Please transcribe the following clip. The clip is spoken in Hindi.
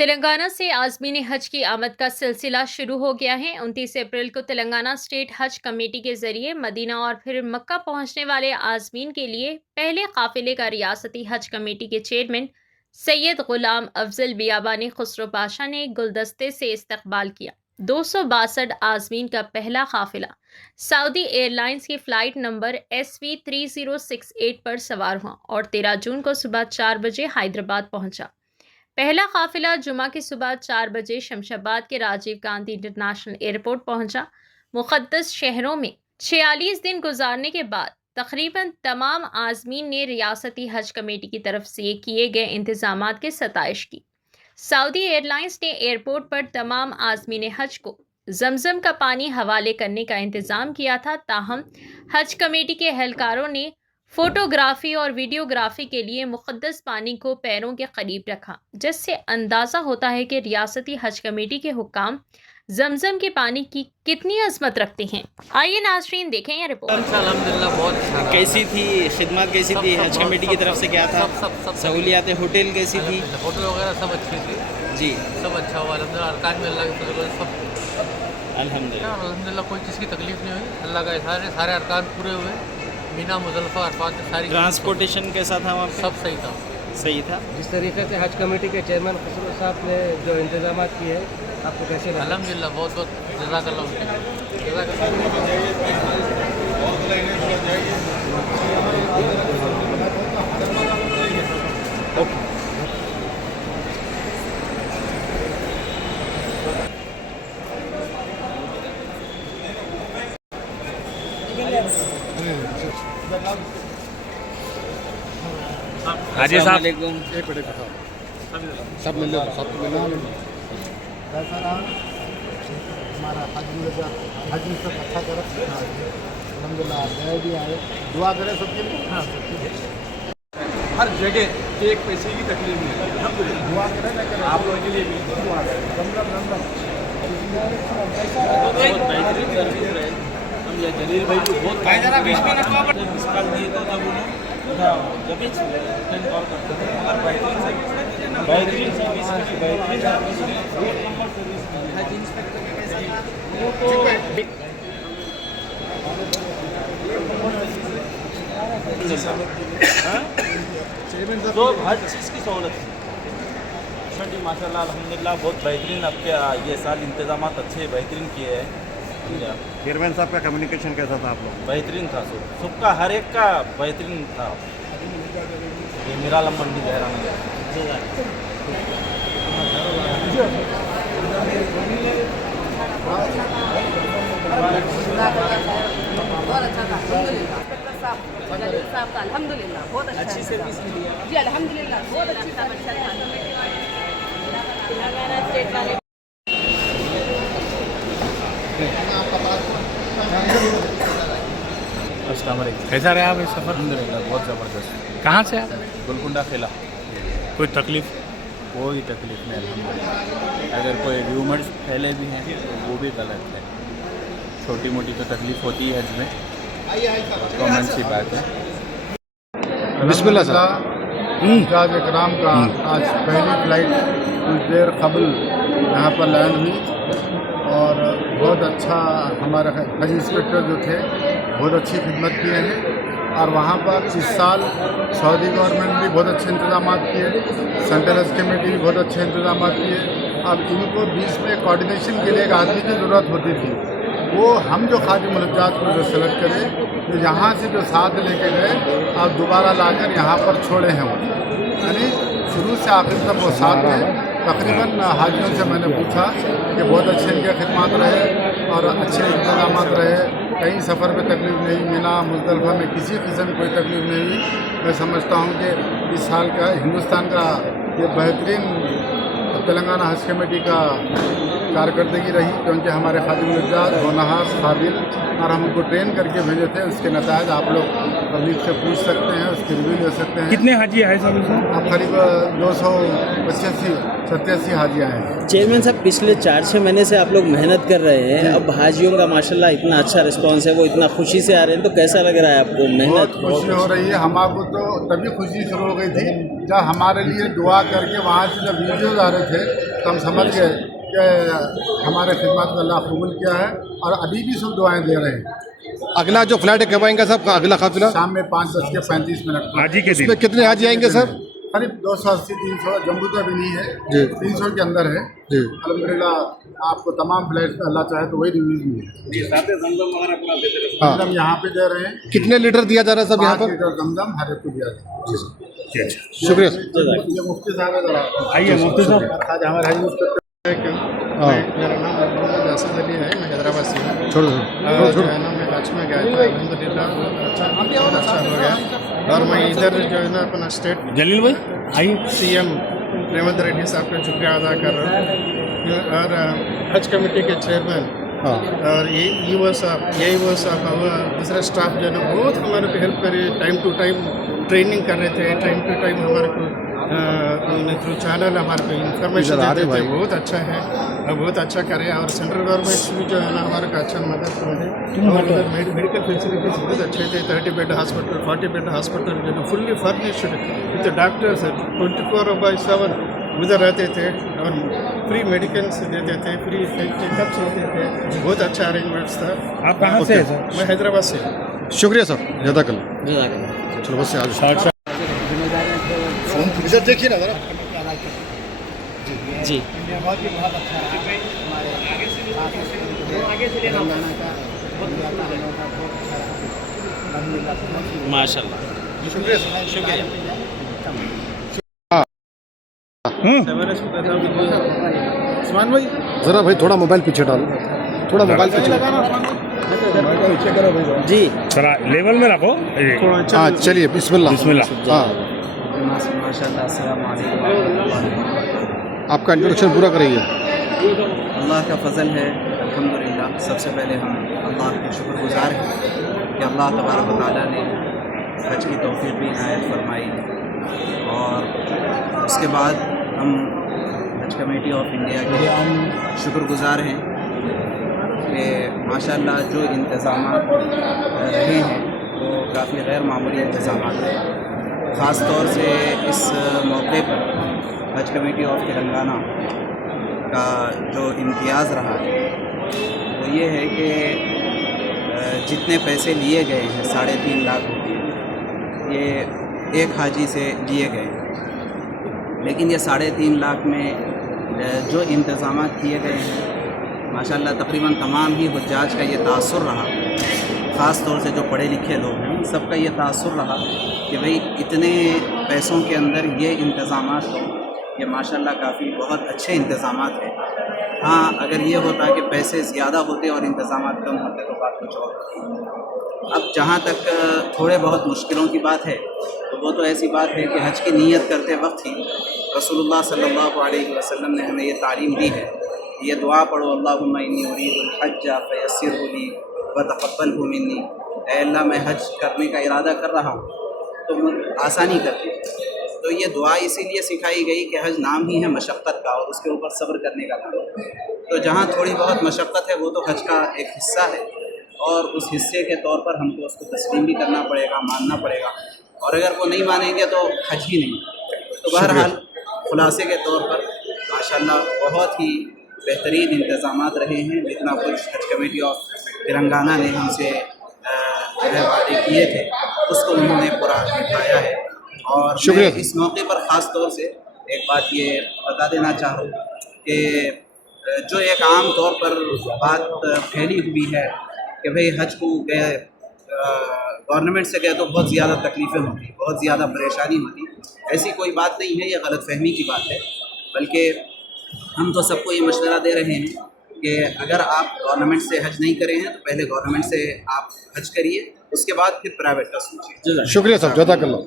तेलंगाना से आज़मीन हज की आमद का सिलसिला शुरू हो गया है। 29 अप्रैल को तेलंगाना स्टेट हज कमेटी के जरिए मदीना और फिर मक्का पहुंचने वाले आज़मीन के लिए पहले काफिले का रियासती हज कमेटी के चेयरमैन सैयद गुलाम अफजल बियाबानी खुसरो पाशा ने गुलदस्ते से इस्तकबाल किया। 262 आज़मीन का पहला काफिला सऊदी एयरलाइंस की फ़्लाइट नंबर SV3068 पर सवार हुआ और 13 जून को सुबह 4 बजे हैदराबाद पहुंचा। पहला काफिला जुमा की सुबह 4 बजे शमशाबाद के राजीव गांधी इंटरनेशनल एयरपोर्ट पहुंचा। मुक़द्दस शहरों में 46 दिन गुजारने के बाद तकरीबन तमाम आज़मीन ने रियासती हज कमेटी की तरफ से किए गए इंतजामात की सताइश की। सऊदी एयरलाइंस ने एयरपोर्ट पर तमाम आज़मीन हज को जमजम का पानी हवाले करने का इंतज़ाम किया था। ताहम हज कमेटी के एहलकारों ने फोटोग्राफी और वीडियोग्राफी के लिए मुक़द्दस पानी को पैरों के करीब रखा, जिससे अंदाज़ा होता है कि रियासती हज कमेटी के हुक्काम जमजम के पानी की कितनी अजमत रखते हैं। आइए नाज़रीन देखें यह रिपोर्ट। अल्हम्दुलिल्लाह बहुत कैसी थी खिदमत, कैसी थी हज कमेटी की तरफ से, क्या था सब सहूलियात, होटल कैसी थी? होटल वगैरह सब अच्छी थी जी सब अच्छा हुआ अल्हम्दुलिल्लाह। अरकान में अल्लाह की फजल सब अल्हम्दुलिल्लाह। कोई चीज़ की तकलीफ नहीं हुई। अल्लाह का एहसान है, सारे अरकान पूरे हुए। मीना मुज़ल्फ़ा अरफात सारी ट्रांसपोर्टेशन कैसा था वहाँ पे? सब सही था। सही था। जिस तरीके से हज कमेटी के चेयरमैन खुसरो साहब ने जो इंतजाम किए हैं, आपको कैसे लगा? अल्हम्दुलिल्लाह बहुत बहुत जज़ाकल्लाह। हाजी साहब सब मिल कैसा रहा हमारा हज में सब अच्छा कर अलहमदिल्ला गए भी आए, दुआ करें सबके लिए। हाँ, हर जगह एक पैसे की तकलीफ नहीं है। अल्हम्दुलिल्लाह दुआ करें ना करें, आप लोगों के लिए भी दुआ करें। बहुत बेहतरीन सर्विस रहे। हम ये जलील भाई को बहुत मिसकाल दिए थे जब उन्होंने जब भी कॉल करते थे, मगर बेहतरीन सर्विस है, बेहतरीन सर्विस है, बेहतरीन सर्विस है, एक नंबर सर्विस है। हज इंस्पेक्टर के कैसा था वो तो हर चीज़ की सहूलत है जी माशाल्लाह अल्हम्दुलिल्लाह। बहुत बेहतरीन आपके ये साल इंतजाम अच्छे बेहतरीन किए हैं। चेयरमैन साहब का कम्युनिकेशन कैसा था आप लोग? बेहतरीन था, सबका हर एक का बेहतरीन था। ये मेरा मंडी जहरा बहुत अच्छा था अल्हम्दुलिल्लाह बहुत अच्छी सर्विस मिली जी अल्हम्दुलिल्लाह बहुत अच्छी सर्विस कैसा रहा भाई सफ़र? अल्हम्दुलिल्लाह बहुत ज़बरदस्त। कहाँ से आप? गोलकुंडा किला। कोई तकलीफ? कोई तकलीफ नहीं अल्हम्दुलिल्लाह। अगर कोई र्यूमर्स फैले भी हैं तो वो भी गलत है। छोटी मोटी तो तकलीफ होती है हज में, कॉमन सी बात है। बिस्मिल्लाह सर। जहाज इकराम का आज पहली फ्लाइट कुछ देर कबल यहाँ पर लैंड हुई और बहुत अच्छा हमारे हज इंस्पेक्टर जो थे बहुत अच्छी खिदमत किए हैं। और वहाँ पर इस साल सऊदी गवर्नमेंट भी बहुत अच्छे इंतजाम किए, सेंट्रल हज कमेटी भी बहुत अच्छे इंतजाम किए। अब इनको बीच में कोऑर्डिनेशन के लिए एक आदमी की ज़रूरत होती थी, वो हम जो खादिमुल हज्जाज को जो सेलेक्ट करें, तो यहाँ से जो साथ लेके गए अब दोबारा लाकर यहाँ पर छोड़े हैं वो, यानी शुरू से आखिर तक वो साथ में। तकरीबन हाजियों से मैंने पूछा कि बहुत अच्छे इनके खिदमत रहे और अच्छे इंतजाम रहे, कहीं सफ़र में तकलीफ नहीं, मिना मुज़दलिफ़ा में किसी किस्म की कोई तकलीफ नहीं हुई। मैं समझता हूँ कि इस साल का हिंदुस्तान का ये बेहतरीन तेलंगाना हज कमेटी का कारकर्दगी रही, क्योंकि हमारे खादिमुल हज्जाज होनहार काबिल और हम उनको ट्रेन करके भेजे थे। उसके नतायज आप लोग पब्लिक से पूछ सकते हैं, उसकी रिव्यू ले सकते हैं। कितने हाजी आए सब इसमें? अब करीब 285-87 हाजी आए हैं। चेयरमैन साहब, पिछले 4-6 महीने से आप लोग मेहनत कर रहे हैं, अब हाजियों का माशाल्लाह इतना अच्छा रिस्पांस है, वो इतना खुशी से आ रहे हैं, तो कैसा लग रहा है आपको? मेहनत बहुत खुशी हो रही है हमारे तो। तभी खुशी शुरू हो गई थी जब हमारे लिए दुआ करके वहाँ से जब वीडियोज आ रहे थे तो हम समझ गए कि हमारे खिदमत को अल्लाह कबूल किया है और अभी भी सब दुआएं दे रहे हैं। अगला जो फ्लाइट है कब आएंगे साहब, अगला काफिला? शाम में 5:35 आज ही के दिन इसमें कितने हाजी आएंगे सर? करीब 280-300, जम्मू तो अभी नहीं है जी 300 के अंदर है जी। अल्हम्दुलिल्लाह आपको तमाम फ्लाइट पे अल्लाह चाहे तो वही रिव्यूज भी है। हाँ। हम यहाँ पे दे रहे हैं कितने लीटर दिया जा रहा है सब यहाँ 5 पर? लीटर दमदम हर एक को दिया जाए। शुक्रिया। ये मुफ्ती साहब है जरा आइए मुफ्ती साहब। आज हमारे हाजी मुफ्ती हाँ मेरा नाम मोहम्मद असद अली है, मैं हैदराबाद से हूँ। छोड़ो जो है ना मैं हज में गया था, अल्हम्दुलिल्लाह बहुत अच्छा हो गया। और मैं इधर जो है ना अपना स्टेट जलील भाई आइए। CM रेवंत रेड्डी साहब का शुक्रिया अदा कर रहा हूँ और हज कमेटी के चेयरमैन हाँ और ये साहब और दूसरा स्टाफ जो है ना बहुत हमारे को हेल्प करे, टाइम टू टाइम ट्रेनिंग कर रहे थे, टाइम टू टाइम हमारे को थ्रू चैनल हमारे को इन्फॉर्मेशन देते थे। बहुत अच्छा है और बहुत अच्छा करे और सेंट्रल गवर्नमेंट भी जो है ना हमारे को अच्छा मदद करे और उधर मेडिकल फैसिलिटीज बहुत अच्छे थे। 30 बेड हॉस्पिटल, 40 बेड हॉस्पिटल जो है फुल्ली फर्निश्ड विद डॉक्टर्स 24/7 उधर रहते थे और फ्री मेडिकल्स देते थे, फ्री चेकअप्स होते थे। बहुत अच्छा अरेंजमेंट्स था। आप कहाँ से हैं सर? मैं हैदराबाद से। शुक्रिया सर, जज़ाकल्लाह। चलो बस आज इधर देखिए ना जरा। जी माशाल्लाह। शुक्रिया सर। शुक्रिया। उस्मान भाई जरा भाई थोड़ा मोबाइल पीछे डालो, थोड़ा मोबाइल पीछे। जी थोड़ा लेवल में रखो। हाँ चलिए बिस्मिल्लाह। बिस्मिल्लाह। हाँ माशाल्लाह। अस्सलाम वालेकुम। आपका इंट्रोडक्शन पूरा करिए। अल्लाह का फ़ज़ल है अल्हम्दुलिल्लाह। सबसे पहले हम अल्लाह के शुक्रगुज़ार हैं कि अल्लाह तबारक व तआला ने हज की तौफ़ीक़ भी इनायत फरमाई और उसके बाद हम हज कमेटी ऑफ इंडिया के शुक्रगुज़ार हैं कि माशाल्लाह जो इंतज़ामात रहे हैं वो काफ़ी गैर मामूली इंतज़ामात हैं। ख़ास तौर से इस मौके पर हज कमेटी ऑफ तेलंगाना का जो इम्तियाज़ रहा है वो ये है कि जितने पैसे लिए गए हैं 3.5 लाख रुपये ये एक हाजी से लिए गए हैं, लेकिन ये 3.5 लाख में जो इंतज़ामात किए गए हैं माशाल्लाह तकरीबन तमाम ही हुज्जाज का ये तासुर रहा। ख़ास तौर से जो पढ़े लिखे लोग हैं सबका ये तासुर रहा कि भाई इतने पैसों के अंदर ये इंतज़ामात हो, ये माशाल्लाह काफ़ी बहुत अच्छे इंतज़ामात हैं। हाँ अगर ये होता कि पैसे ज़्यादा होते और इंतज़ामात कम होते तो बात कुछ और होती। अब जहाँ तक थोड़े बहुत मुश्किलों की बात है तो वो तो ऐसी बात है कि हज की नीयत करते वक्त ही रसूलुल्लाह सल्लल्लाहु अलैहि वसल्लम ने हमें ये तालीम दी है, ये दुआ पढ़ो अल्लाहुम्मा इन्नी उरीदुल हज्ज फयस्सिरहु ली व तक़ब्बलहु मिन्नी। ऐ अल्लाह मैं हज करने का इरादा कर रहा हूँ तो आसानी कर दे। तो ये दुआ इसीलिए सिखाई गई कि हज नाम ही है मशक्क़त का और उसके ऊपर सब्र करने का नाम। तो जहाँ थोड़ी बहुत मशक्क़त है वो तो हज का एक हिस्सा है और उस हिस्से के तौर पर हमको उसको तस्लीम भी करना पड़ेगा, मानना पड़ेगा, और अगर वो नहीं मानेंगे तो हज ही नहीं। तो बहरहाल खुलासे के तौर पर माशाल्लाह बहुत ही बेहतरीन इंतज़ामात रहे हैं। जितना कुछ हज कमेटी ऑफ तेलंगाना ने हमसे वादे किए थे उसको उन्होंने पूरा निभाया है। और मैं इस मौके पर ख़ास तौर से एक बात ये बता देना चाहूँ कि जो एक आम तौर पर बात फैली हुई है कि भाई हज को गए गवर्नमेंट से गए तो बहुत ज़्यादा तकलीफ़ें होती, बहुत ज़्यादा परेशानी होती, ऐसी कोई बात नहीं है, ये गलतफहमी की बात है। बल्कि हम तो सबको ये मशवरा दे रहे हैं कि अगर आप गवर्नमेंट से हज नहीं करे हैं तो पहले गवर्नमेंट से आप हज करिए, उसके बाद फिर प्राइवेट का सोचिए। शुक्रिया साहब, जज़ाकल्लाह।